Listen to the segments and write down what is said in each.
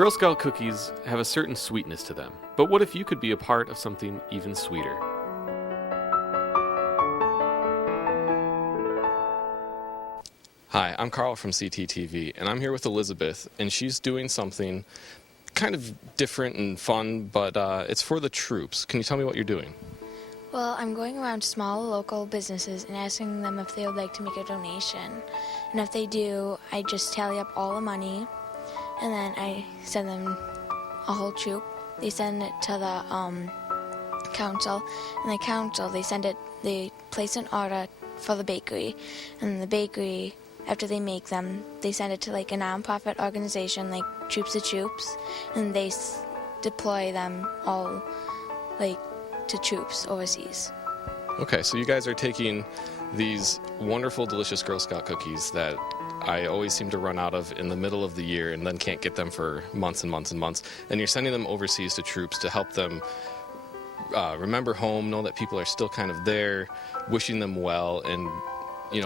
Girl Scout cookies have a certain sweetness to them, but what if you could be a part of something even sweeter? Hi, I'm Carl from CTTV, and I'm here with Elizabeth, and she's doing something kind of different and fun, but it's for the troops. Can you tell me what you're doing? Well, I'm going around to small local businesses and asking them if they would like to make a donation. And if they do, I just tally up all the money, and then I send them a whole troop. They send it to the council, and the council, they place an order for the bakery, and the bakery, after they make them, they send it to like a non-profit organization like Cookies4Troops, and they deploy them all like to troops overseas. Okay, so you guys are taking these wonderful, delicious Girl Scout cookies that I always seem to run out of in the middle of the year and then can't get them for months and months and months, and you're sending them overseas to troops to help them remember home, know that people are still kind of there, wishing them well, and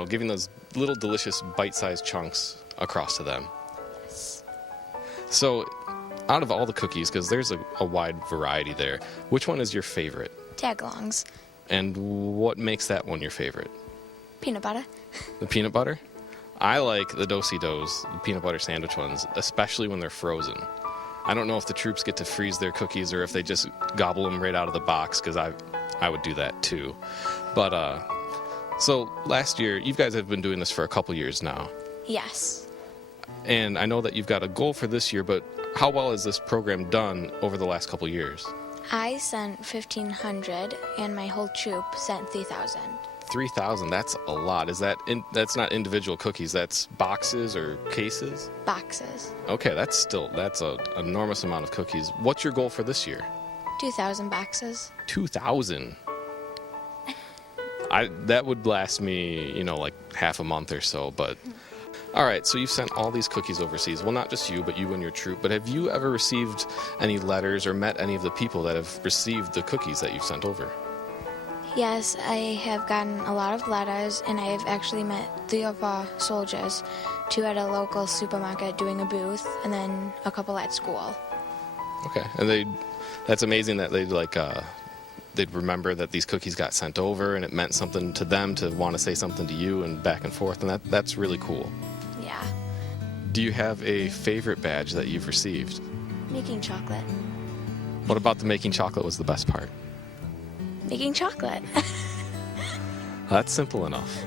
giving those little delicious bite-sized chunks across to them. Yes. So, out of all the cookies, because there's a wide variety there, which one is your favorite? Tagalongs. And what makes that one your favorite? Peanut butter. The peanut butter? I like the Do-si-dos, the peanut butter sandwich ones, especially when they're frozen. I don't know if the troops get to freeze their cookies or if they just gobble them right out of the box, because I would do that too. But, so last year, you guys have been doing this for a couple years now. Yes. And I know that you've got a goal for this year, but how well has this program done over the last couple years? I sent 1,500, and my whole troop sent 3,000. 3,000, that's a lot. That's not individual cookies, that's boxes or cases? Boxes. Okay, that's an enormous amount of cookies. What's your goal for this year? 2,000 boxes. 2,000? That would last me, like half a month or so, but... All right, so you've sent all these cookies overseas. Well, not just you, but you and your troop. But have you ever received any letters or met any of the people that have received the cookies that you've sent over? Yes, I have gotten a lot of letters, and I have actually met 3 of our soldiers, 2 at a local supermarket doing a booth, and then a couple at school. Okay, and that's amazing that they'd remember that these cookies got sent over, and it meant something to them to want to say something to you and back and forth, and that's really cool. Yeah. Do you have a favorite badge that you've received? Making chocolate. What about the making chocolate was the best part? Making chocolate. That's simple enough.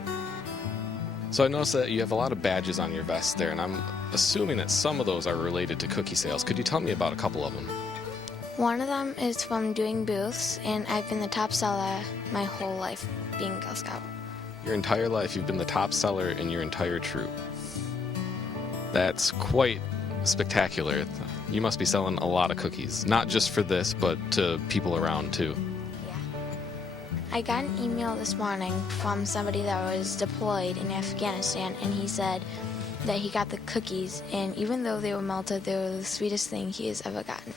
So I noticed that you have a lot of badges on your vest there, and I'm assuming that some of those are related to cookie sales. Could you tell me about a couple of them? One of them is from doing booths, and I've been the top seller my whole life being a Girl Scout. Your entire life, you've been the top seller in your entire troop. That's quite spectacular. You must be selling a lot of cookies, not just for this, but to people around too. Yeah. I got an email this morning from somebody that was deployed in Afghanistan, and he said that he got the cookies, and even though they were melted, they were the sweetest thing he has ever gotten.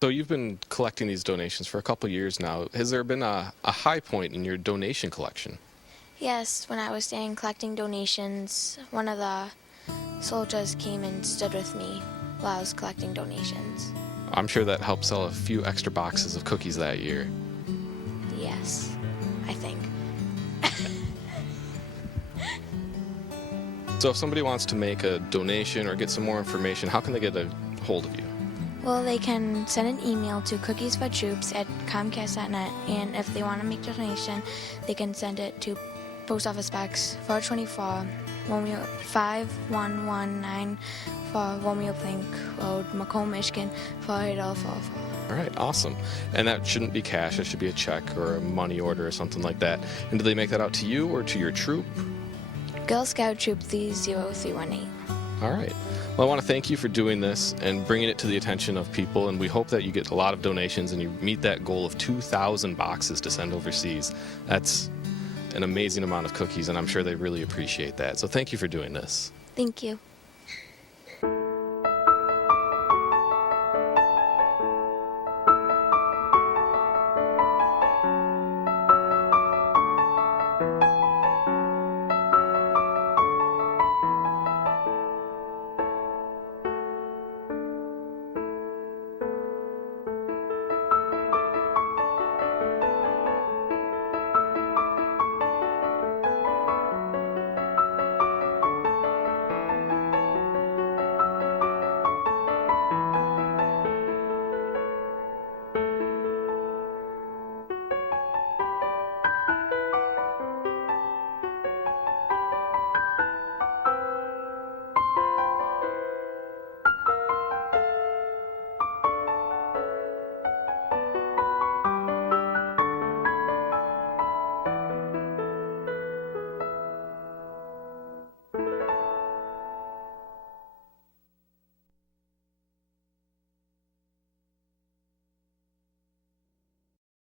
So you've been collecting these donations for a couple years now. Has there been a high point in your donation collection? Yes, when I was staying collecting donations, one of the soldiers came and stood with me while I was collecting donations. I'm sure that helped sell a few extra boxes of cookies that year. Yes, I think. So if somebody wants to make a donation or get some more information, how can they get a hold of you? Well, they can send an email to cookies4troops@comcast.net, and if they want to make a donation, they can send it to Post Office Box 424, 5119 Romeo Plank Road, Macomb, Michigan 48044. All right, awesome. And that shouldn't be cash. It should be a check or a money order or something like that. And do they make that out to you or to your troop? Girl Scout Troop 30318. All right. Well, I want to thank you for doing this and bringing it to the attention of people, and we hope that you get a lot of donations and you meet that goal of 2,000 boxes to send overseas. That's an amazing amount of cookies, and I'm sure they really appreciate that. So thank you for doing this. Thank you.